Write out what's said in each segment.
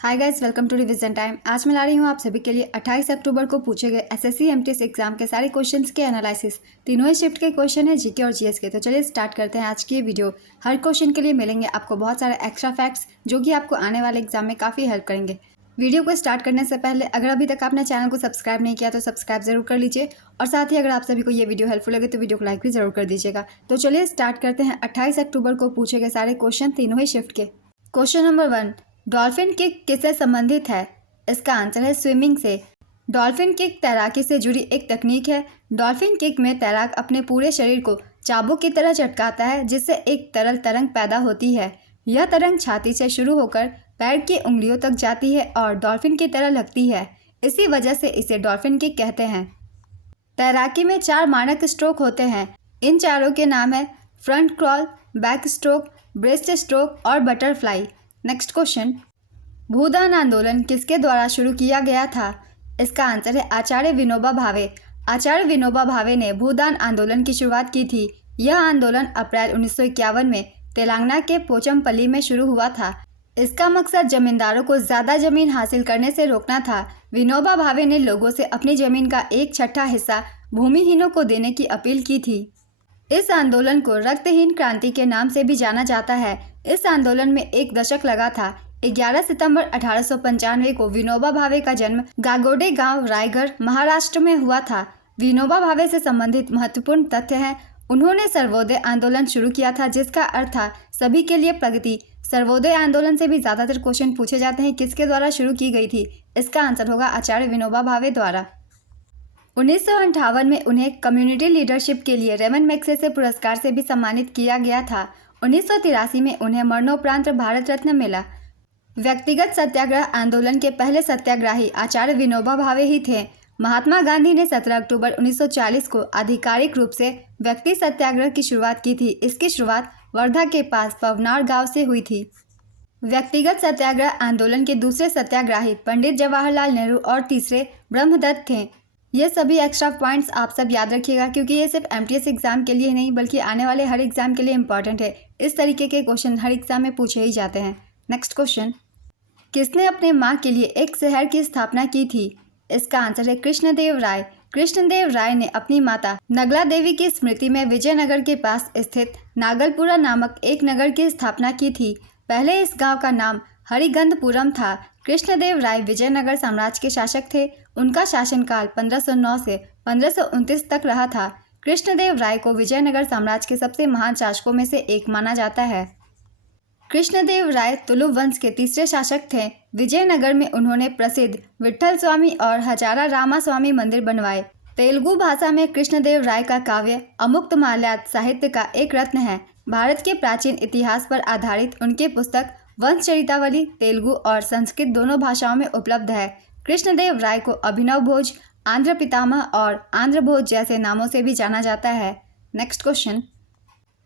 Hi guys, welcome to revision time. आज मैं ला रही हूँ आप सभी के लिए 28 अक्टूबर को पूछे गए एसएससी एमटीएस एग्जाम के सारे क्वेश्चंस के एनालिसिस। तीनों ही शिफ्ट के क्वेश्चन है, जीके और जीएस के। तो चलिए स्टार्ट करते हैं आज की ये वीडियो। हर क्वेश्चन के लिए मिलेंगे आपको बहुत सारे एक्स्ट्रा फैक्ट्स जो कि आपको आने वाले एग्जाम में काफ़ी हेल्प करेंगे। वीडियो को स्टार्ट करने से पहले अगर अभी तक आपने चैनल को सब्सक्राइब नहीं किया तो सब्सक्राइब जरूर कर लीजिए, और साथ ही अगर आप सभी को ये वीडियो हेल्पफुल लगे तो वीडियो को लाइक भी जरूर कर दीजिएगा। तो चलिए स्टार्ट करते हैं 28 अक्टूबर को पूछे गए सारे क्वेश्चन तीनों ही शिफ्ट के। क्वेश्चन नंबर 1, डॉल्फिन किक किससे संबंधित है? इसका आंसर है स्विमिंग से। डॉल्फिन किक तैराकी से जुड़ी एक तकनीक है। डॉल्फिन किक में तैराक अपने पूरे शरीर को चाबुक की तरह झटकाता है, जिससे एक तरल तरंग पैदा होती है। यह तरंग छाती से शुरू होकर पैर की उंगलियों तक जाती है और डॉल्फिन की तरह लगती है। इसी वजह से इसे डॉल्फिन किक कहते हैं। तैराकी में 4 मानक स्ट्रोक होते हैं। इन चारों के नाम है front crawl, back stroke, breast stroke और बटरफ्लाई। नेक्स्ट क्वेश्चन, भूदान आंदोलन किसके द्वारा शुरू किया गया था? इसका आंसर है आचार्य विनोबा भावे। आचार्य विनोबा भावे ने भूदान आंदोलन की शुरुआत की थी। यह आंदोलन अप्रैल 1951 में तेलंगाना के पोचमपल्ली में शुरू हुआ था। इसका मकसद जमींदारों को ज़्यादा जमीन हासिल करने से रोकना था। विनोबा भावे ने लोगों से अपनी जमीन का 1/6 हिस्सा भूमिहीनों को देने की अपील की थी। इस आंदोलन को रक्तहीन क्रांति के नाम से भी जाना जाता है। इस आंदोलन में 1 दशक लगा था। 11 सितंबर 1895 को विनोबा भावे का जन्म गागोडे गांव, रायगढ़, महाराष्ट्र में हुआ था। विनोबा भावे से संबंधित महत्वपूर्ण तथ्य हैं। उन्होंने सर्वोदय आंदोलन शुरू किया था, जिसका अर्थ था सभी के लिए प्रगति। सर्वोदय आंदोलन से भी ज़्यादातर क्वेश्चन पूछे जाते हैं, किसके द्वारा शुरू की गई थी? इसका आंसर होगा आचार्य विनोबा भावे द्वारा। 1958 में उन्हें कम्युनिटी लीडरशिप के लिए रेमन मैग्सेसे पुरस्कार से भी सम्मानित किया गया था। 1983 में उन्हें मरणोपरांत भारत रत्न मिला। व्यक्तिगत सत्याग्रह आंदोलन के पहले सत्याग्रही आचार्य विनोबा भावे ही थे। महात्मा गांधी ने 17 अक्टूबर 1940 को आधिकारिक रूप से व्यक्ति सत्याग्रह की शुरुआत की थी। इसकी शुरुआत वर्धा के पास पवनार गांव से हुई थी। व्यक्तिगत सत्याग्रह आंदोलन के दूसरे सत्याग्रही पंडित जवाहरलाल नेहरू और तीसरे ब्रह्मदत्त थे। ये सभी एक्स्ट्रा पॉइंट्स आप सब याद रखिएगा, क्योंकि ये सिर्फ एमटीएस एग्जाम के लिए नहीं बल्कि आने वाले हर एग्जाम के लिए इंपॉर्टेंट है। इस तरीके के क्वेश्चन हर एग्जाम में पूछे ही जाते हैं। नेक्स्ट क्वेश्चन, किसने अपने माँ के लिए एक शहर की स्थापना की थी? इसका आंसर है कृष्णदेव राय। कृष्णदेव राय ने अपनी माता नगला देवी की स्मृति में विजयनगर के पास स्थित नागलपुरा नामक एक नगर की स्थापना की थी। पहले इस गांव का नाम हरिगंधपुरम था। कृष्णदेव राय विजयनगर साम्राज्य के शासक थे। उनका शासनकाल 1509 से 1529 तक रहा था। कृष्णदेव राय को विजयनगर साम्राज्य के सबसे महान शासकों में से एक माना जाता है। कृष्णदेव राय तुलु वंश के तीसरे शासक थे। विजयनगर में उन्होंने प्रसिद्ध विट्ठल स्वामी और हजारा रामा स्वामी मंदिर बनवाए। तेलुगु भाषा में कृष्णदेव राय का काव्य अमुक्तमाल्याद साहित्य का एक रत्न है। भारत के प्राचीन इतिहास पर आधारित उनकी पुस्तक वंशचरितावली तेलुगु और संस्कृत दोनों भाषाओं में उपलब्ध है। कृष्णदेव राय को अभिनव भोज, आंध्र पितामह और आंध्र भोज जैसे नामों से भी जाना जाता है। नेक्स्ट क्वेश्चन,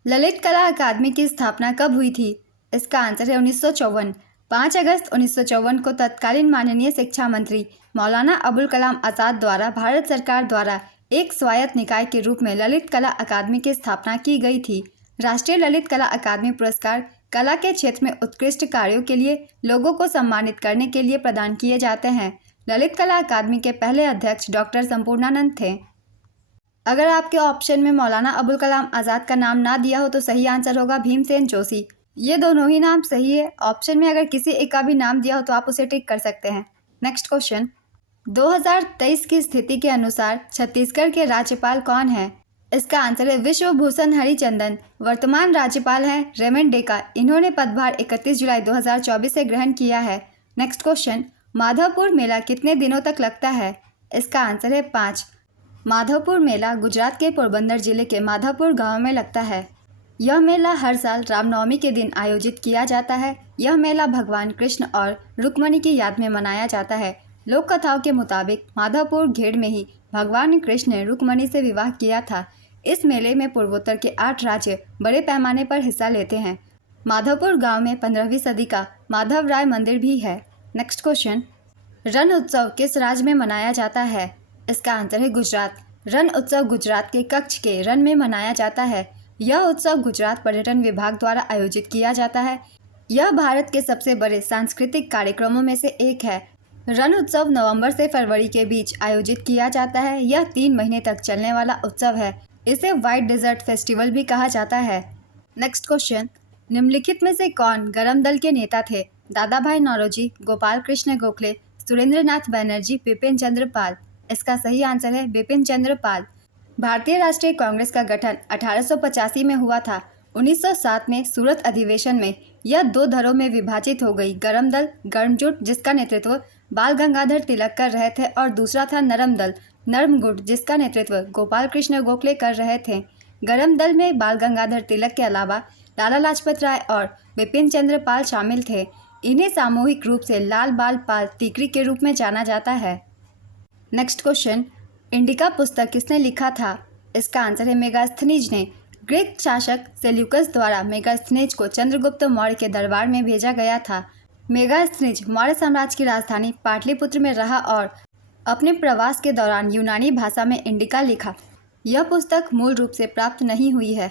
ललित कला अकादमी की स्थापना कब हुई थी? इसका आंसर है 1954। 5 अगस्त 1954 को तत्कालीन माननीय शिक्षा मंत्री मौलाना अबुल कलाम आज़ाद द्वारा भारत सरकार द्वारा एक स्वायत्त निकाय के रूप में ललित कला अकादमी की स्थापना की गई थी। राष्ट्रीय ललित कला अकादमी पुरस्कार कला के क्षेत्र में उत्कृष्ट कार्यों के लिए लोगों को सम्मानित करने के लिए प्रदान किए जाते हैं। ललित कला अकादमी के पहले अध्यक्ष डॉक्टर संपूर्णानंद थे। अगर आपके ऑप्शन में मौलाना अबुल कलाम आज़ाद का नाम ना दिया हो तो सही आंसर होगा भीमसेन जोशी। ये दोनों ही नाम सही है। ऑप्शन में अगर किसी एक का भी नाम दिया हो तो आप उसे टिक कर सकते हैं। नेक्स्ट क्वेश्चन, 2023 की स्थिति के अनुसार छत्तीसगढ़ के राज्यपाल कौन है? इसका आंसर है विश्वभूषण हरिचंदन। वर्तमान राज्यपाल हैं रेमन डेका। इन्होंने पदभार 31 जुलाई 2024 से ग्रहण किया है। नेक्स्ट क्वेश्चन, माधवपुर मेला कितने दिनों तक लगता है? इसका आंसर है 5। माधवपुर मेला गुजरात के पोरबंदर जिले के माधवपुर गाँव में लगता है। यह मेला हर साल रामनवमी के दिन आयोजित किया जाता है। यह मेला भगवान कृष्ण और रुक्मणी की याद में मनाया जाता है। लोक कथाओं के मुताबिक माधवपुर घेड़ में ही भगवान कृष्ण ने रुक्मणी से विवाह किया था। इस मेले में पूर्वोत्तर के 8 राज्य बड़े पैमाने पर हिस्सा लेते हैं। माधवपुर गांव में 15वीं सदी का माधव राय मंदिर भी है। नेक्स्ट क्वेश्चन, रण उत्सव किस राज्य में मनाया जाता है? इसका आंसर है गुजरात। रण उत्सव गुजरात के कच्छ के रण में मनाया जाता है। यह उत्सव गुजरात पर्यटन विभाग द्वारा आयोजित किया जाता है। यह भारत के सबसे बड़े सांस्कृतिक कार्यक्रमों में से एक है। रण उत्सव नवंबर से फरवरी के बीच आयोजित किया जाता है। यह 3 महीने तक चलने वाला उत्सव है। इसे व्हाइट डेजर्ट फेस्टिवल भी कहा जाता है। नेक्स्ट क्वेश्चन, निम्नलिखित में से कौन गरम दल के नेता थे? दादा भाई नौरोजी, गोपाल कृष्ण गोखले, सुरेंद्र नाथ बनर्जी, बिपिन चंद्र पाल। इसका सही आंसर है बिपिन चंद्र पाल। भारतीय राष्ट्रीय कांग्रेस का गठन 1885 में हुआ था। 1907 में सूरत अधिवेशन में यह 2 धड़ों में विभाजित हो गई। गरम दल गर्मजुट, जिसका नेतृत्व बाल गंगाधर तिलक कर रहे थे, और दूसरा था नरम दल नरमगुट, जिसका नेतृत्व गोपाल कृष्ण गोखले कर रहे थे। गरम दल में बाल गंगाधर तिलक के अलावा लाला लाजपत राय और बिपिन चंद्र पाल शामिल थे। इन्हें सामूहिक रूप से लाल बाल पाल टीकरी के रूप में जाना जाता है। नेक्स्ट क्वेश्चन, इंडिका पुस्तक किसने लिखा था? इसका आंसर है मेगास्थनीज ने। ग्रीक शासक सेल्यूकस द्वारा मेगास्थनीज को चंद्रगुप्त मौर्य के दरबार में भेजा गया था। मेगास्थनीज मौर्य साम्राज्य की राजधानी पाटलिपुत्र में रहा और अपने प्रवास के दौरान यूनानी भाषा में इंडिका लिखा। यह पुस्तक मूल रूप से प्राप्त नहीं हुई है।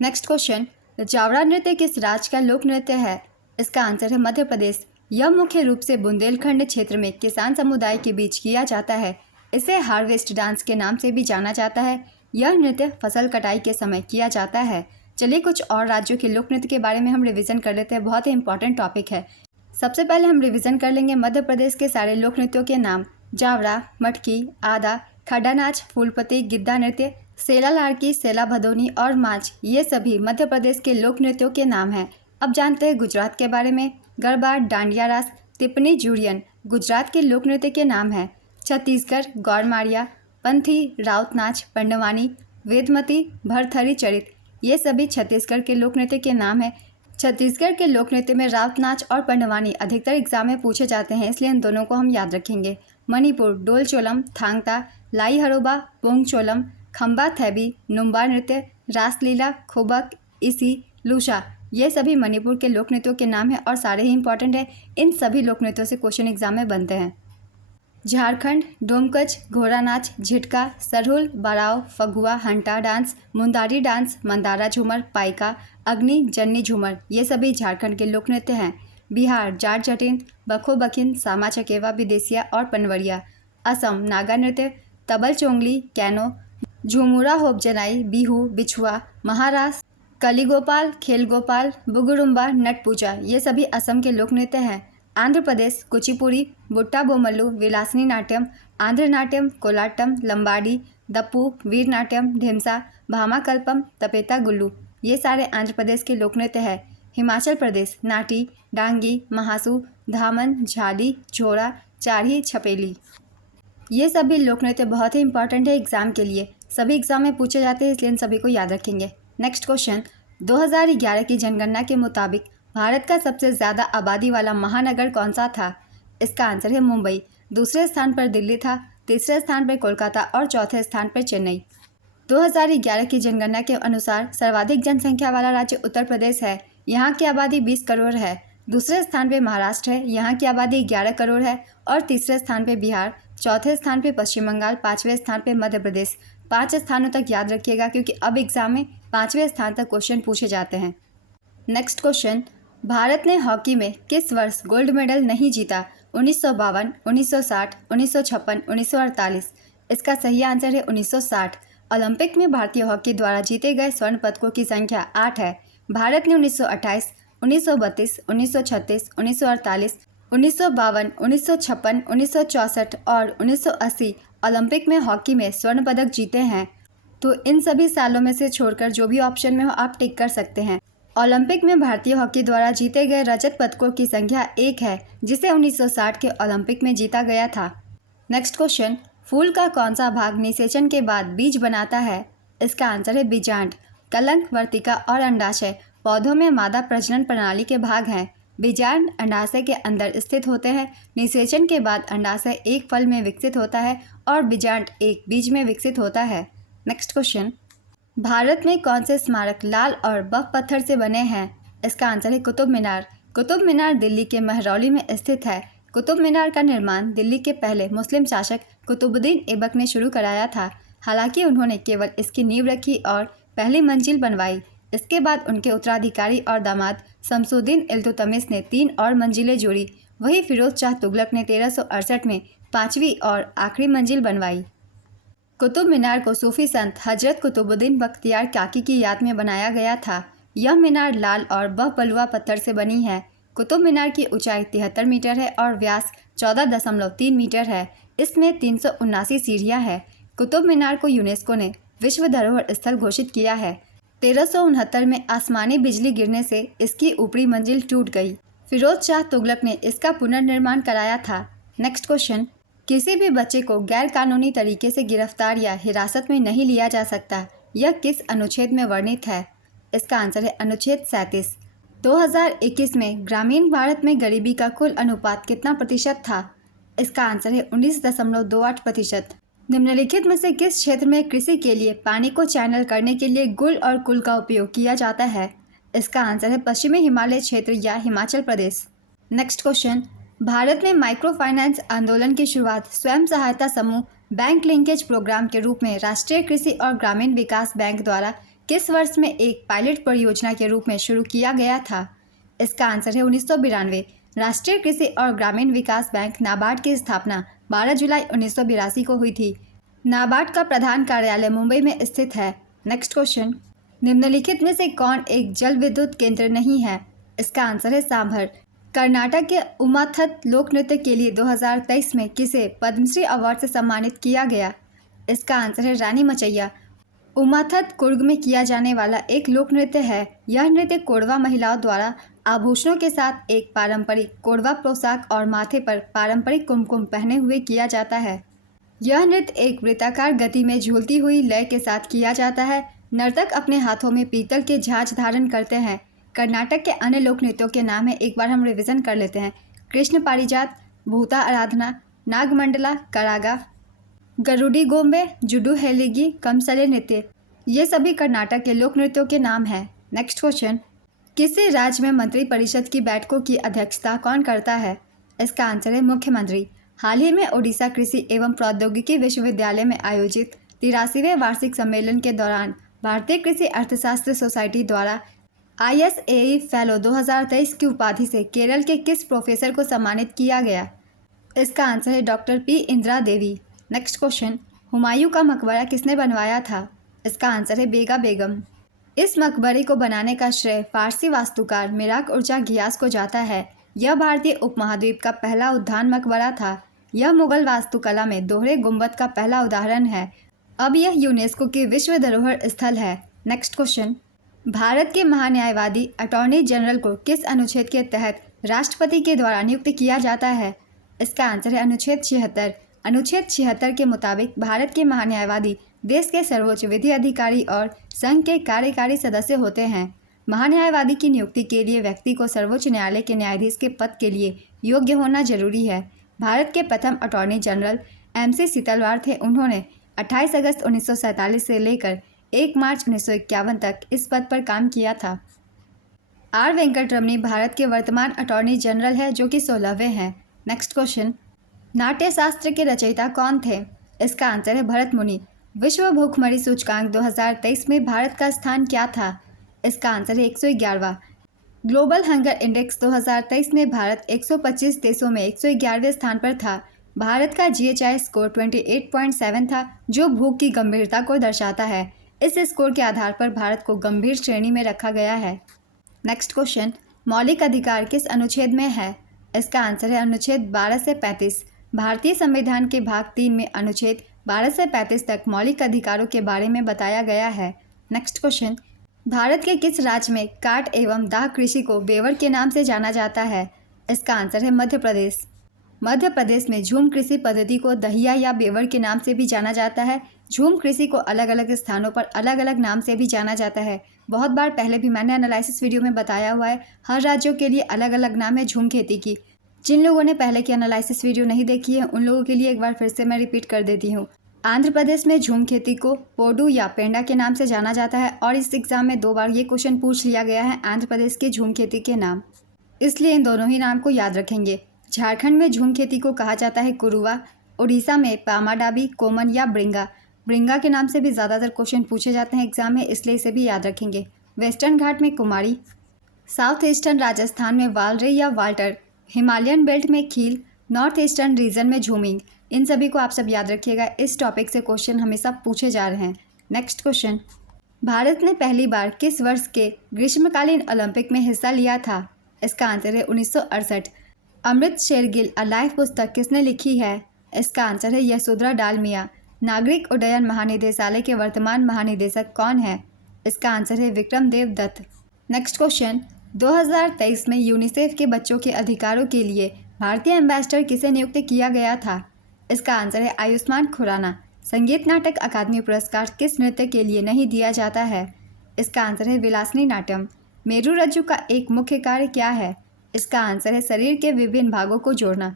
नेक्स्ट क्वेश्चन, जावरा नृत्य किस राज्य का लोक नृत्य है? इसका आंसर है मध्य प्रदेश। यह मुख्य रूप से बुंदेलखंड क्षेत्र में किसान समुदाय के बीच किया जाता है। इसे हार्वेस्ट डांस के नाम से भी जाना जाता है। यह नृत्य फसल कटाई के समय किया जाता है। चलिए कुछ और राज्यों के लोक नृत्य के बारे में हम रिवीजन कर लेते हैं। बहुत ही इंपॉर्टेंट टॉपिक है। सबसे पहले हम रिवीजन कर लेंगे मध्य प्रदेश के सारे लोक नृत्यों के नाम। जावरा, मटकी, आदा, खड्डा नाच, फूलपति, गिद्धा नृत्य, सेला लाड़की, सेला भदोनी और माच, ये सभी मध्य प्रदेश के लोक नृत्यों के नाम हैं। अब जानते हैं गुजरात के बारे में। गरबा, डांडिया रास, टिप्पणी, जूरियन गुजरात के लोक नृत्य के नाम हैं। छत्तीसगढ़ गौरमारिया, पंथी, राउत नाच, पंडवानी, वेदमती, भरथरी चरित, ये सभी छत्तीसगढ़ के लोक नृत्य के नाम हैं। छत्तीसगढ़ के लोक नृत्य में राउत नाच और पंडवानी अधिकतर एग्जाम में पूछे जाते हैं, इसलिए इन दोनों को हम याद रखेंगे। मणिपुर डोल चोलम, थांगता, लाई हरोबा, पोंग चोलम, खम्बा थैबी, नुम्बा नृत्य, रासलीला, खोबक, इसी, लूशा, ये सभी मणिपुर के लोक नृत्यों के नाम हैं और सारे ही इंपॉर्टेंट हैं। इन सभी लोक नृत्यों से क्वेश्चन एग्जाम में बनते हैं। झारखंड डोमकच, घोड़ा नाच, झिटका, सरहुल, बराव, फगुआ, हंटा डांस, मुंदारी डांस, मंदारा झूमर, पाइका, अग्नि, जन्नी झूमर, ये सभी झारखंड के लोक नृत्य हैं। बिहार जाट जटिन, बखो बखिन, सामा चकेवा, विदेसिया और पनवरिया। असम नागा नृत्य, तबल चोंगली, कैनो, झुमुरा, होपजनाई, बिहू, बिछुआ। महाराष्ट्र कलीगोपाल, खेल गोपाल, बुगुरुम्बा, नट पूजा, ये सभी असम के लोक नृत्य हैं। आंध्र प्रदेश कुचिपुड़ी, बुट्टा बोमल्लू, विलासनी नाट्यम, आंध्र नाट्यम, कोलाटम, लंबाडी, दप्पू, वीर नाट्यम, ढेमसा, भामाकल्पम, तपेता गुल्लू, ये सारे आंध्र प्रदेश के लोक नृत्य हैं। हिमाचल प्रदेश नाटी, डांगी, महासू, धामन, झाली, झोड़ा, चारही, छपेली, ये सभी लोक नृत्य बहुत ही इंपॉर्टेंट है एग्जाम के लिए। सभी एग्जाम में पूछे जाते हैं, इसलिए इन सभी को याद रखेंगे। नेक्स्ट क्वेश्चन, 2011 की जनगणना के मुताबिक भारत का सबसे ज़्यादा आबादी वाला महानगर कौन सा था? इसका आंसर है मुंबई। दूसरे स्थान पर दिल्ली था, तीसरे स्थान पर कोलकाता और चौथे स्थान पर चेन्नई। 2011 की जनगणना के अनुसार सर्वाधिक जनसंख्या वाला राज्य उत्तर प्रदेश है। यहाँ की आबादी 20 करोड़ है। दूसरे स्थान पर महाराष्ट्र है, यहाँ की आबादी 11 करोड़ है। और तीसरे स्थान पर बिहार, चौथे स्थान पर पश्चिम बंगाल, पाँचवें स्थान पर मध्य प्रदेश। 5 स्थानों तक याद रखिएगा, क्योंकि अब एग्जाम में 5वें स्थान तक क्वेश्चन पूछे जाते हैं। नेक्स्ट क्वेश्चन, भारत ने हॉकी में किस वर्ष गोल्ड मेडल नहीं जीता? 1952, 1960, 1956, 1948। इसका सही आंसर है 1960। ओलंपिक में भारतीय हॉकी द्वारा जीते गए स्वर्ण पदकों की संख्या 8 है। भारत ने 1928, 1932, 1936, 1948, 1952, 1956, 1964 और 1980 ओलंपिक में हॉकी में स्वर्ण पदक जीते हैं। तो इन सभी सालों में से छोड़कर जो भी ऑप्शन में हो आप टिक कर सकते हैं। ओलंपिक में भारतीय हॉकी द्वारा जीते गए रजत पदकों की संख्या 1 है, जिसे 1960 के ओलंपिक में जीता गया था। नेक्स्ट क्वेश्चन, फूल का कौन सा भाग निषेचन के बाद बीज बनाता है? इसका आंसर है बीजांड। कलंक, वर्तिका और अंडाशय पौधों में मादा प्रजनन प्रणाली के भाग हैं। बीजांड अंडाशय के अंदर स्थित होते हैं। निषेचन के बाद अंडाशय एक फल में विकसित होता है और बीजांड एक बीज में विकसित होता है। नेक्स्ट क्वेश्चन, भारत में कौन से स्मारक लाल और बफ पत्थर से बने हैं? इसका आंसर है कुतुब मीनार। कुतुब मीनार दिल्ली के महरौली में स्थित है। कुतुब मीनार का निर्माण दिल्ली के पहले मुस्लिम शासक कुतुबुद्दीन ऐबक ने शुरू कराया था। हालांकि उन्होंने केवल इसकी नींव रखी और पहली मंजिल बनवाई। इसके बाद उनके उत्तराधिकारी और दामाद शमसुद्दीन इल्तुतमिश ने 3 और मंजिलें जोड़ी। वहीं फिरोज शाह तुगलक ने 1368 में 5वीं और आखिरी मंजिल बनवाई। कुतुब मीनार को सूफी संत हजरत कुतुबुद्दीन बख्तियार काकी की याद में बनाया गया था। यह मीनार लाल और बहबलुआ पत्थर से बनी है। कुतुब मीनार की ऊंचाई 73 मीटर है और व्यास 14.3 मीटर है। इसमें 379 सीढ़ियां हैं। कुतुब मीनार को यूनेस्को ने विश्व धरोहर स्थल घोषित किया है। 1369 में आसमानी बिजली गिरने से इसकी ऊपरी मंजिल टूट गई। फिरोज शाह तुगलक ने इसका पुनर्निर्माण कराया था। नेक्स्ट क्वेश्चन, किसी भी बच्चे को गैर कानूनी तरीके से गिरफ्तार या हिरासत में नहीं लिया जा सकता। यह किस अनुच्छेद में वर्णित है? इसका आंसर है अनुच्छेद 37। 2021 में ग्रामीण भारत में गरीबी का कुल अनुपात कितना प्रतिशत था? इसका आंसर है 19.28%। निम्नलिखित में से किस क्षेत्र में कृषि के लिए पानी को चैनल करने के लिए गुल और कुल का उपयोग किया जाता है? इसका आंसर है पश्चिमी हिमालय क्षेत्र या हिमाचल प्रदेश। नेक्स्ट क्वेश्चन, भारत में माइक्रो फाइनेंस आंदोलन की शुरुआत स्वयं सहायता समूह बैंक लिंकेज प्रोग्राम के रूप में राष्ट्रीय कृषि और ग्रामीण विकास बैंक द्वारा किस वर्ष में एक पायलट परियोजना के रूप में शुरू किया गया था? इसका आंसर है 1992। राष्ट्रीय कृषि और ग्रामीण विकास बैंक नाबार्ड की स्थापना 12 जुलाई 1982 को हुई थी। नाबार्ड का प्रधान कार्यालय मुंबई में स्थित है। नेक्स्ट क्वेश्चन, निम्नलिखित में से कौन एक जल विद्युत केंद्र नहीं है? इसका आंसर है सांभर। कर्नाटक के उमाथत लोक नृत्य के लिए 2023 में किसे पद्मश्री अवार्ड से सम्मानित किया गया? इसका आंसर है रानी मचैया। उमाथत कुर्ग में किया जाने वाला एक लोक नृत्य है। यह नृत्य कोरवा महिलाओं द्वारा आभूषणों के साथ एक पारंपरिक कोरवा पोशाक और माथे पर पारंपरिक कुमकुम पहने हुए किया जाता है। यह नृत्य एक वृत्ताकार गति में झूलती हुई लय के साथ किया जाता है। नर्तक अपने हाथों में पीतल के झांझ धारण करते हैं। कर्नाटक के अन्य लोक नृत्यों के नाम है, एक बार हम रिवीजन कर लेते हैं। कृष्ण पारिजात, भूता आराधना, नागमंडला, करागा, गरुड़ी गोम्बे, जुडू हेलिगी, कमसले नृत्य, ये सभी कर्नाटक के लोक नृत्यों के नाम हैं। नेक्स्ट क्वेश्चन, किसी राज्य में मंत्री परिषद की बैठकों की अध्यक्षता कौन करता है? इसका आंसर है मुख्यमंत्री। हाल ही में ओडिशा कृषि एवं प्रौद्योगिकी विश्वविद्यालय में आयोजित 83वें वार्षिक सम्मेलन के दौरान भारतीय कृषि अर्थशास्त्र सोसाइटी द्वारा ISAE फेलो 2023 की उपाधि से केरल के किस प्रोफेसर को सम्मानित किया गया? इसका आंसर है डॉक्टर P इंदिरा देवी। नेक्स्ट क्वेश्चन, हुमायूं का मकबरा किसने बनवाया था? इसका आंसर है बेगा बेगम। इस मकबरे को बनाने का श्रेय फारसी वास्तुकार मिराक उर्जा घियास को जाता है। यह भारतीय उपमहाद्वीप का पहला उद्यान मकबरा था। यह मुगल वास्तुकला में दोहरे गुंबद का पहला उदाहरण है। अब यह यूनेस्को की विश्व धरोहर स्थल है। नेक्स्ट क्वेश्चन, भारत के महान्यायवादी अटॉर्नी जनरल को किस अनुच्छेद के तहत राष्ट्रपति के द्वारा नियुक्त किया जाता है? इसका आंसर है अनुच्छेद 76। अनुच्छेद 76 के मुताबिक भारत के महान्यायवादी देश के सर्वोच्च विधि अधिकारी और संघ के कार्यकारी सदस्य होते हैं। महान्यायवादी की नियुक्ति के लिए व्यक्ति को सर्वोच्च न्यायालय के न्यायाधीश के पद के लिए योग्य होना जरूरी है। भारत के प्रथम अटॉर्नी जनरल MC सीतलवाड़ थे। उन्होंने 28 अगस्त 1947 से लेकर 1 मार्च 1951 तक इस पद पर काम किया था। R वेंकटरमणी भारत के वर्तमान अटॉर्नी जनरल है, जो कि 16वें हैं। नेक्स्ट क्वेश्चन, नाट्य शास्त्र के रचयिता कौन थे? इसका आंसर है भरत मुनि। विश्व भूखमरी सूचकांक 2023 में भारत का स्थान क्या था? इसका आंसर है 111वां। ग्लोबल हंगर इंडेक्स 2023 में भारत 125 देशों में 111वें स्थान पर था। भारत का GHI स्कोर 28.7 था, जो भूख की गंभीरता को दर्शाता है। इस स्कोर के आधार पर भारत को गंभीर श्रेणी में रखा गया है। नेक्स्ट क्वेश्चन, मौलिक अधिकार किस अनुच्छेद में है? इसका आंसर है अनुच्छेद 12 से 35। भारतीय संविधान के भाग 3 में अनुच्छेद 12 से 35 तक मौलिक अधिकारों के बारे में बताया गया है। नेक्स्ट क्वेश्चन, भारत के किस राज्य में काट एवं दाह कृषि को बेवर के नाम से जाना जाता है? इसका आंसर है मध्य प्रदेश। मध्य प्रदेश में झूम कृषि पद्धति को दहिया या बेवर के नाम से भी जाना जाता है। झूम कृषि को अलग अलग स्थानों पर अलग अलग नाम से भी जाना जाता है। बहुत बार पहले भी मैंने एनालिसिस वीडियो में बताया हुआ है, हर राज्यों के लिए अलग अलग नाम है झूम खेती की। जिन लोगों ने पहले की एनालिसिस वीडियो नहीं देखी है, उन लोगों के लिए एक बार फिर से मैं रिपीट कर देती हूँ। आंध्र प्रदेश में झूम खेती को पोडू या पेंडा के नाम से जाना जाता है और इस एग्जाम में 2 बार ये क्वेश्चन पूछ लिया गया है आंध्र प्रदेश के झूम खेती के नाम, इसलिए इन दोनों ही नाम को याद रखेंगे। झारखंड में झूम खेती को कहा जाता है कुरुआ। उड़ीसा में पामाडाबी, कोमन या ब्रिंगा। ब्रिंगा के नाम से भी ज़्यादातर क्वेश्चन पूछे जाते हैं एग्जाम में, इसलिए इसे भी याद रखेंगे। वेस्टर्न घाट में कुमारी, साउथ ईस्टर्न राजस्थान में वालरे या वाल्टर, हिमालयन बेल्ट में खील, नॉर्थ ईस्टर्न रीजन में झूमिंग। इन सभी को आप सब याद रखिएगा, इस टॉपिक से क्वेश्चन हमेशा पूछे जा रहे हैं। नेक्स्ट क्वेश्चन, भारत ने पहली बार किस वर्ष के ग्रीष्मकालीन ओलंपिक में हिस्सा लिया था? इसका आंसर है 1968। अमृत शेरगिल अ लाइफ पुस्तक किसने लिखी है? इसका आंसर है यशोधरा डालमिया। नागरिक उड्डयन महानिदेशालय के वर्तमान महानिदेशक कौन है? इसका आंसर है विक्रम देव दत्त। नेक्स्ट क्वेश्चन, 2023 में यूनिसेफ के बच्चों के अधिकारों के लिए भारतीय एम्बेसडर किसे नियुक्त किया गया था? इसका आंसर है आयुष्मान खुराना। संगीत नाटक अकादमी पुरस्कार किस नृत्य के लिए नहीं दिया जाता है? इसका आंसर है विलासनी नाट्यम। मेरू रज्जु का एक मुख्य कार्य क्या है? इसका आंसर है शरीर के विभिन्न भागों को जोड़ना।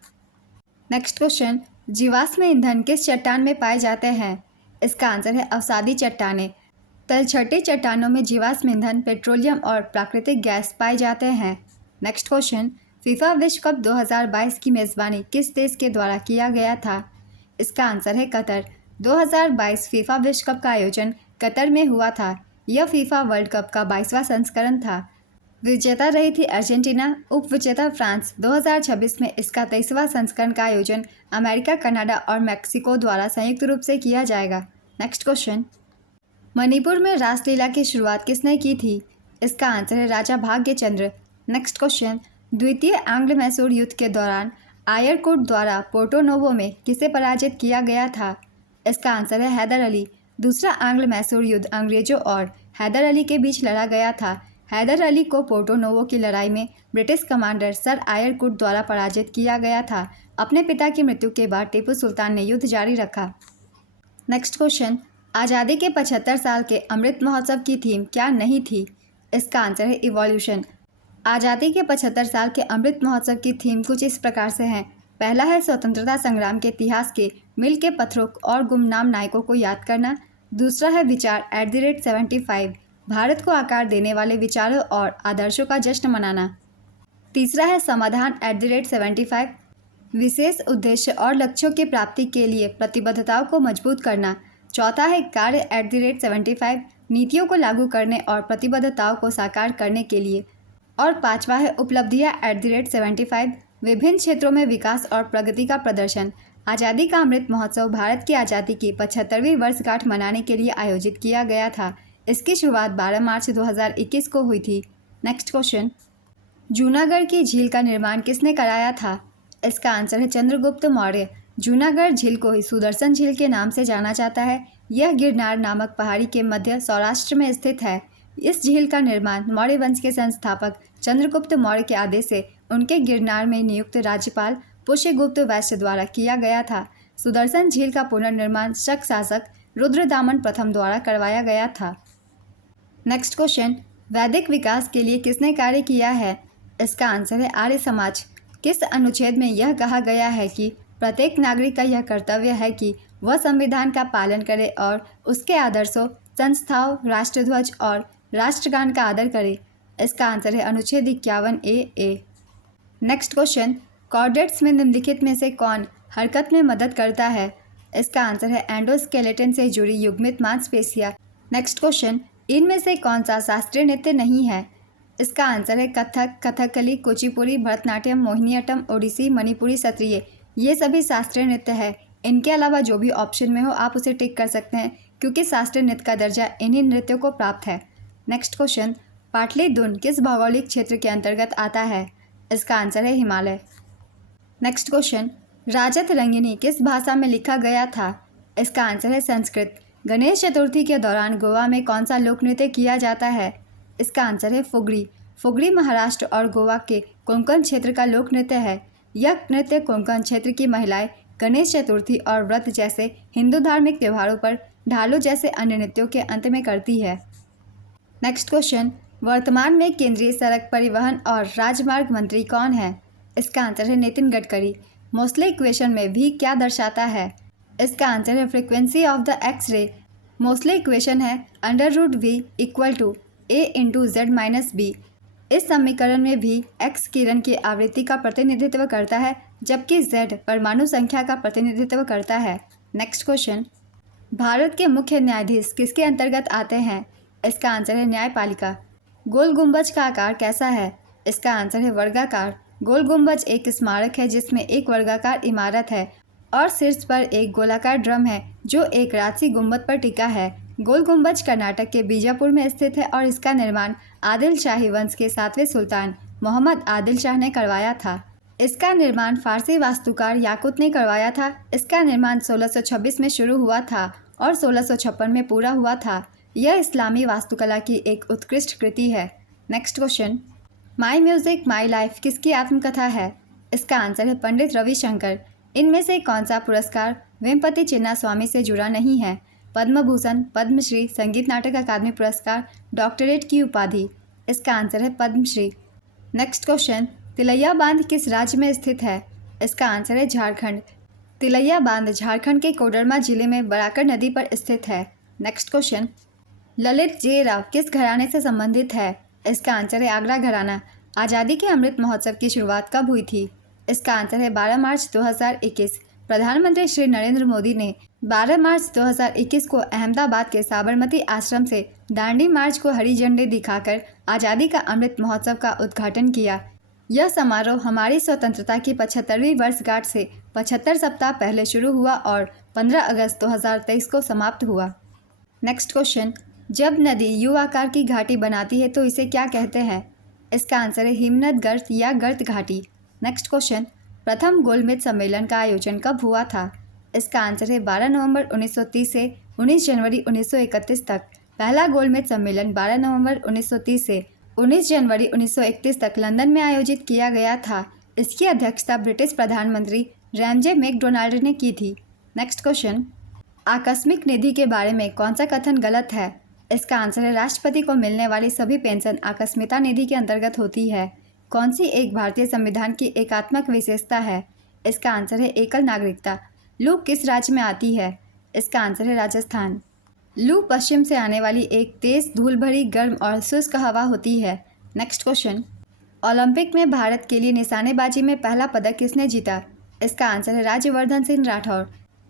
नेक्स्ट क्वेश्चन, जीवाश्म ईंधन किस चट्टान में पाए जाते हैं? इसका आंसर है अवसादी चट्टानें। तलछटी चट्टानों में जीवाश्म ईंधन, पेट्रोलियम और प्राकृतिक गैस पाए जाते हैं। नेक्स्ट क्वेश्चन, फीफा विश्व कप 2022 की मेज़बानी किस देश के द्वारा किया गया था? इसका आंसर है कतर। 2022 फीफा विश्व कप का आयोजन कतर में हुआ था। यह फीफा वर्ल्ड कप का 22वां संस्करण था। विजेता रही थी अर्जेंटीना, उप विजेता फ्रांस। 2026 में इसका 23वां संस्करण का आयोजन अमेरिका, कनाडा और मैक्सिको द्वारा संयुक्त रूप से किया जाएगा। नेक्स्ट क्वेश्चन, मणिपुर में रासलीला की शुरुआत किसने की थी? इसका आंसर है राजा भाग्यचंद्र। नेक्स्ट क्वेश्चन, द्वितीय आंग्ल मैसूर युद्ध के दौरान आयरकुट द्वारा पोर्टो नोवो में किसे पराजित किया गया था? इसका आंसर है हैदर अली। दूसरा आंग्ल मैसूर युद्ध अंग्रेजों और हैदर अली के बीच लड़ा गया था। हैदर अली को पोर्टो नोवो की लड़ाई में ब्रिटिश कमांडर सर आयरकुट द्वारा पराजित किया गया था। अपने पिता की मृत्यु के बाद टीपू सुल्तान ने युद्ध जारी रखा। नेक्स्ट क्वेश्चन, आज़ादी के 75 साल के अमृत महोत्सव की थीम क्या नहीं थी? इसका आंसर है इवोल्यूशन। आज़ादी के 75 साल के अमृत महोत्सव की थीम कुछ इस प्रकार से हैं। पहला है स्वतंत्रता संग्राम के इतिहास के मील के पत्थरों और गुमनाम नायकों को याद करना। दूसरा है विचार @75, भारत को आकार देने वाले विचारों और आदर्शों का जश्न मनाना। तीसरा है समाधान @75, विशेष उद्देश्य और लक्ष्यों की प्राप्ति के लिए प्रतिबद्धताओं को मजबूत करना। चौथा है कार्य @75, नीतियों को लागू करने और प्रतिबद्धताओं को साकार करने के लिए। और पांचवा है उपलब्धियां @75, विभिन्न क्षेत्रों में विकास और प्रगति का प्रदर्शन। आज़ादी का अमृत महोत्सव भारत की आज़ादी की 75वीं वर्षगांठ मनाने के लिए आयोजित किया गया था। इसकी शुरुआत 12 मार्च 2021 को हुई थी। नेक्स्ट क्वेश्चन, जूनागढ़ की झील का निर्माण किसने कराया था? इसका आंसर है चंद्रगुप्त मौर्य। जूनागढ़ झील को ही सुदर्शन झील के नाम से जाना जाता है। यह गिरनार नामक पहाड़ी के मध्य सौराष्ट्र में स्थित है। इस झील का निर्माण मौर्य वंश के संस्थापक चंद्रगुप्त मौर्य के आदेश से उनके गिरनार में नियुक्त राज्यपाल पुष्यगुप्त वैश्य द्वारा किया गया था। सुदर्शन झील का पुनर्निर्माण शक शासक रुद्रदामन प्रथम द्वारा करवाया गया था। नेक्स्ट क्वेश्चन, वैदिक विकास के लिए किसने कार्य किया है? इसका आंसर है आर्य समाज। किस अनुच्छेद में यह कहा गया है कि प्रत्येक नागरिक का यह कर्तव्य है कि वह संविधान का पालन करे और उसके आदर्शों, संस्थाओं, राष्ट्रध्वज और राष्ट्रगान का आदर करे? इसका आंसर है अनुच्छेद 51A। नेक्स्ट क्वेश्चन, कॉर्डेट्स में निम्नलिखित में से कौन हरकत में मदद करता है? इसका आंसर है एंडोस्केलेटन से जुड़ी युग्मित मांसपेशियां। नेक्स्ट क्वेश्चन, इनमें से कौन सा शास्त्रीय नृत्य नहीं है? इसका आंसर है कथक, कथकली, कुचिपुड़ी, भरतनाट्यम, मोहिनीअट्टम, ओडिसी, मणिपुरी, सत्रिय। ये सभी शास्त्रीय नृत्य है। इनके अलावा जो भी ऑप्शन में हो आप उसे टिक कर सकते हैं, क्योंकि शास्त्रीय नृत्य का दर्जा इन्हीं नृत्यों को प्राप्त है। नेक्स्ट क्वेश्चन, पाटलिपुत्र किस भौगोलिक क्षेत्र के अंतर्गत आता है? इसका आंसर है हिमालय। नेक्स्ट क्वेश्चन, राजत रंगिनी किस भाषा में लिखा गया था? इसका आंसर है संस्कृत। गणेश चतुर्थी के दौरान गोवा में कौन सा लोक नृत्य किया जाता है? इसका आंसर है फुगड़ी। फुगड़ी महाराष्ट्र और गोवा के कोंकण क्षेत्र का लोक नृत्य है। यह नृत्य कोंकण क्षेत्र की महिलाएं गणेश चतुर्थी और व्रत जैसे हिंदू धार्मिक त्योहारों पर ढालों जैसे अन्य नृत्यों के अंत में करती है। नेक्स्ट क्वेश्चन, वर्तमान में केंद्रीय सड़क परिवहन और राजमार्ग मंत्री कौन है? इसका आंसर है नितिन गडकरी। मोस्ले इक्वेशन में भी क्या दर्शाता है? इसका आंसर है frequency of the X ray. Moseley equation है √V = A × Z - B। इस समीकरण में भी एक्स किरण की आवृत्ति का प्रतिनिधित्व करता है, जबकि Z परमाणु संख्या का प्रतिनिधित्व करता है। नेक्स्ट क्वेश्चन, भारत के मुख्य न्यायाधीश किसके अंतर्गत आते हैं? इसका आंसर है न्यायपालिका। गोल गुंबज का आकार कैसा है? इसका आंसर है वर्गाकार। गोल गुंबज एक स्मारक है जिसमें एक वर्गाकार इमारत है और शीर्ष पर एक गोलाकार ड्रम है जो एक राजसी गुंबद पर टिका है। गोल गुंबज कर्नाटक के बीजापुर में स्थित है और इसका निर्माण आदिल शाही वंश के 7वें सुल्तान मोहम्मद आदिल शाह ने करवाया था। इसका निर्माण फारसी वास्तुकार याकूत ने करवाया था। इसका निर्माण 1626 में शुरू हुआ था और 1656 में पूरा हुआ था। यह इस्लामी वास्तुकला की एक उत्कृष्ट कृति है। Next question, my music my life किसकी आत्मकथा है? इसका आंसर है पंडित रविशंकर। इनमें से कौन सा पुरस्कार वेम्पति चिन्ना स्वामी से जुड़ा नहीं है? पद्म भूषण, पद्मश्री, संगीत नाटक अकादमी पुरस्कार, डॉक्टरेट की उपाधि। इसका आंसर है पद्मश्री। नेक्स्ट क्वेश्चन, तिलैया बांध किस राज्य में स्थित है? इसका आंसर है झारखंड। तिलैया बांध झारखंड के कोडरमा जिले में बराकर नदी पर स्थित है। नेक्स्ट क्वेश्चन, ललित जे राव किस घराने से संबंधित है? इसका आंसर है आगरा घराना। आज़ादी के अमृत महोत्सव की शुरुआत कब हुई थी? इसका आंसर है 12 मार्च 2021। प्रधानमंत्री श्री नरेंद्र मोदी ने 12 मार्च 2021 को अहमदाबाद के साबरमती आश्रम से दांडी मार्च को हरी झंडी दिखाकर आज़ादी का अमृत महोत्सव का उद्घाटन किया। यह समारोह हमारी स्वतंत्रता की 75वीं वर्षगांठ से 75 सप्ताह पहले शुरू हुआ और 15 अगस्त 2023 को समाप्त हुआ। नेक्स्ट क्वेश्चन, जब नदी यू आकार की घाटी बनाती है तो इसे क्या कहते हैं? इसका आंसर है हिमनद गर्त या गर्त घाटी। नेक्स्ट क्वेश्चन, प्रथम गोलमेज सम्मेलन का आयोजन कब हुआ था? इसका आंसर है 12 नवंबर 1930 से 19 जनवरी 1931 तक। पहला गोलमेज सम्मेलन 12 नवंबर 1930 से 19 जनवरी 1931 तक लंदन में आयोजित किया गया था। इसकी अध्यक्षता ब्रिटिश प्रधानमंत्री रैमजे मैकडोनाल्ड ने की थी। नेक्स्ट क्वेश्चन, आकस्मिक निधि के बारे में कौन सा कथन गलत है? इसका आंसर है राष्ट्रपति को मिलने वाली सभी पेंशन आकस्मिकता निधि के अंतर्गत होती है। कौन सी एक भारतीय संविधान की एकात्मक विशेषता है? इसका आंसर है एकल नागरिकता। लू किस राज्य में आती है? इसका आंसर है राजस्थान। लू पश्चिम से आने वाली एक तेज धूल भरी गर्म और शुष्क हवा होती है। नेक्स्ट क्वेश्चन, ओलंपिक में भारत के लिए निशानेबाजी में पहला पदक किसने जीता? इसका आंसर है राज्यवर्धन सिंह राठौर।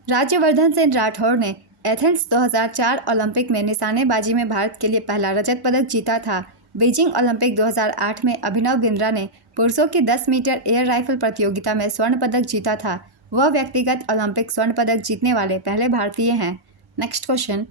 राज्यवर्धन सिंह राठौर ने एथेंस 2004 ओलंपिक में निशानेबाजी में भारत के लिए पहला रजत पदक जीता था। बीजिंग ओलंपिक 2008 में अभिनव बिंद्रा ने पुरुषों की 10 मीटर एयर राइफल प्रतियोगिता में स्वर्ण पदक जीता था। वह व्यक्तिगत ओलंपिक स्वर्ण पदक जीतने वाले पहले भारतीय हैं। नेक्स्ट क्वेश्चन,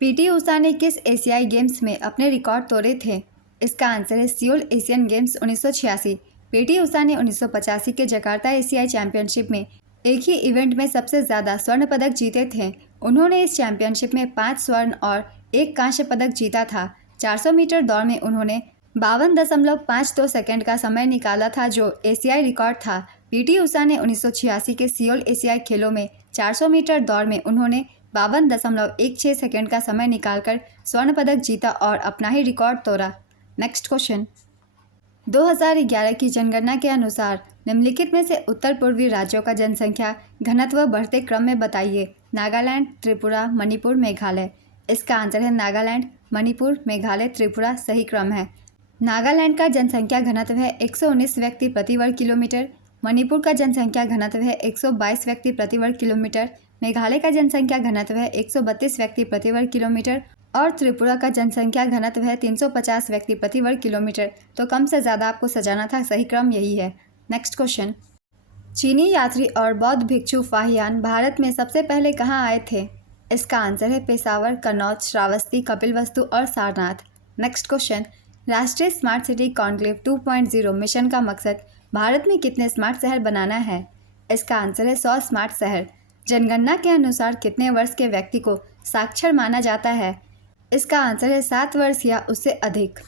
पीटी उषा ने किस एशियाई गेम्स में अपने रिकॉर्ड तोड़े थे? इसका आंसर है Seoul Asian games 1986। PT Usha ने 1985 के जकार्ता एशियाई चैंपियनशिप में एक ही इवेंट में सबसे ज़्यादा स्वर्ण पदक जीते थे। उन्होंने इस चैंपियनशिप में 5 स्वर्ण और 1 कांस्य पदक जीता था। 400 मीटर दौड़ में उन्होंने 52.52 सेकंड का समय निकाला था जो एशियाई रिकॉर्ड था। पीटी उषा ने 1986 के सियोल एशियाई खेलों में 400 मीटर दौड़ में उन्होंने 52.16 सेकंड का समय निकालकर स्वर्ण पदक जीता और अपना ही रिकॉर्ड तोड़ा। नेक्स्ट क्वेश्चन, 2011 की जनगणना के अनुसार निम्नलिखित में से उत्तर पूर्वी राज्यों का जनसंख्या घनत्व बढ़ते क्रम में बताइए। नागालैंड, त्रिपुरा, मणिपुर, मेघालय। इसका आंसर है नागालैंड, मणिपुर, मेघालय, त्रिपुरा सही क्रम है। नागालैंड का जनसंख्या घनत्व है 119 व्यक्ति प्रति वर्ग किलोमीटर। मणिपुर का जनसंख्या घनत्व है 122 व्यक्ति प्रति वर्ग किलोमीटर। मेघालय का जनसंख्या घनत्व है 132 व्यक्ति प्रति वर्ग किलोमीटर और त्रिपुरा का जनसंख्या घनत्व है 350 व्यक्ति प्रति वर्ग किलोमीटर। तो कम से ज़्यादा आपको सजाना था, सही क्रम यही है। नेक्स्ट क्वेश्चन, चीनी यात्री और बौद्ध भिक्षु फाहियान भारत में सबसे पहले कहाँ आए थे? इसका आंसर है पेशावर, कन्नौज, श्रावस्ती, कपिलवस्तु और सारनाथ। नेक्स्ट क्वेश्चन, राष्ट्रीय स्मार्ट सिटी कॉन्क्लेव 2.0 मिशन का मकसद भारत में कितने स्मार्ट शहर बनाना है? इसका आंसर है 100 स्मार्ट शहर। जनगणना के अनुसार कितने वर्ष के व्यक्ति को साक्षर माना जाता है? इसका आंसर है 7 वर्ष या उससे अधिक।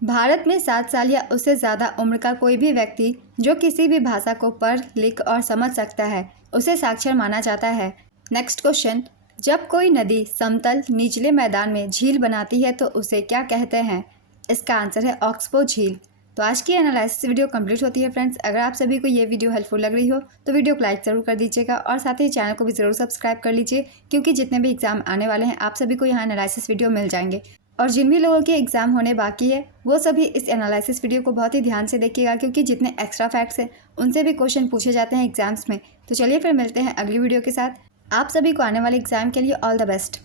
भारत में 7 साल या उससे ज़्यादा उम्र का कोई भी व्यक्ति जो किसी भी भाषा को पढ़, लिख और समझ सकता है उसे साक्षर माना जाता है। नेक्स्ट क्वेश्चन, जब कोई नदी समतल निचले मैदान में झील बनाती है तो उसे क्या कहते हैं? इसका आंसर है ऑक्सबो झील। तो आज की एनालिसिस वीडियो कंप्लीट होती है फ्रेंड्स। अगर आप सभी को ये वीडियो हेल्पफुल लग रही हो तो वीडियो को लाइक ज़रूर कर दीजिएगा और साथ ही चैनल को भी ज़रूर सब्सक्राइब कर लीजिए, क्योंकि जितने भी एग्जाम आने वाले हैं आप सभी को यहाँ एनालिसिस वीडियो मिल जाएंगे। और जिन भी लोगों के एग्जाम होने बाकी है वो सभी इस एनालिसिस वीडियो को बहुत ही ध्यान से देखिएगा, क्योंकि जितने एक्स्ट्रा फैक्ट्स हैं उनसे भी क्वेश्चन पूछे जाते हैं एग्जाम्स में। तो चलिए फिर मिलते हैं अगली वीडियो के साथ। आप सभी को आने वाले एग्जाम के लिए ऑल द बेस्ट।